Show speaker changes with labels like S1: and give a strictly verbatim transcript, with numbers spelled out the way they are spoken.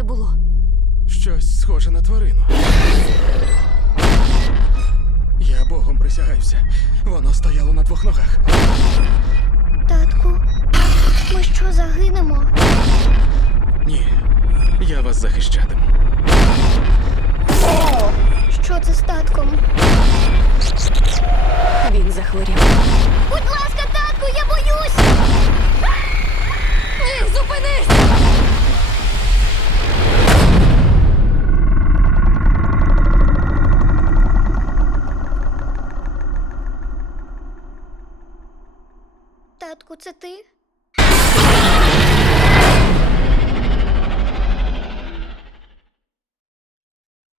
S1: було?
S2: Щось схоже на тварину. Я Богом присягаюся. Воно стояло на двох ногах.
S3: Татку, ми що, загинемо?
S2: Ні, я вас захищатиму.
S3: Що це з татком?
S1: Він захворів.
S3: Будь ласка, татку, я боюсь!
S1: Ні, зупинись!
S3: Татку, це ти?